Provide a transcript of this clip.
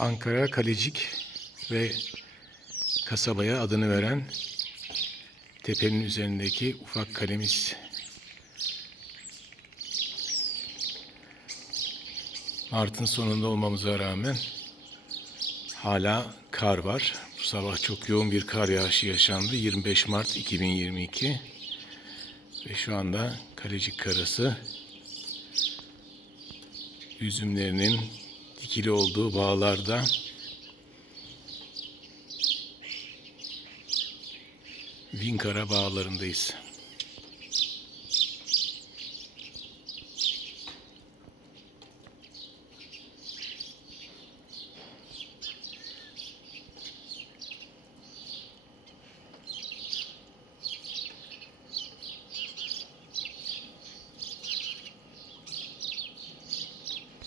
Ankara Kalecik ve kasabaya adını veren tepenin üzerindeki ufak kalemiz. Mart'ın sonunda olmamıza rağmen hala kar var. Bu sabah çok yoğun bir kar yağışı yaşandı. 25 Mart 2022 ve şu anda Kalecik Karası üzümlerinin dikili olduğu bağlarda Vinkara bağlarındayız.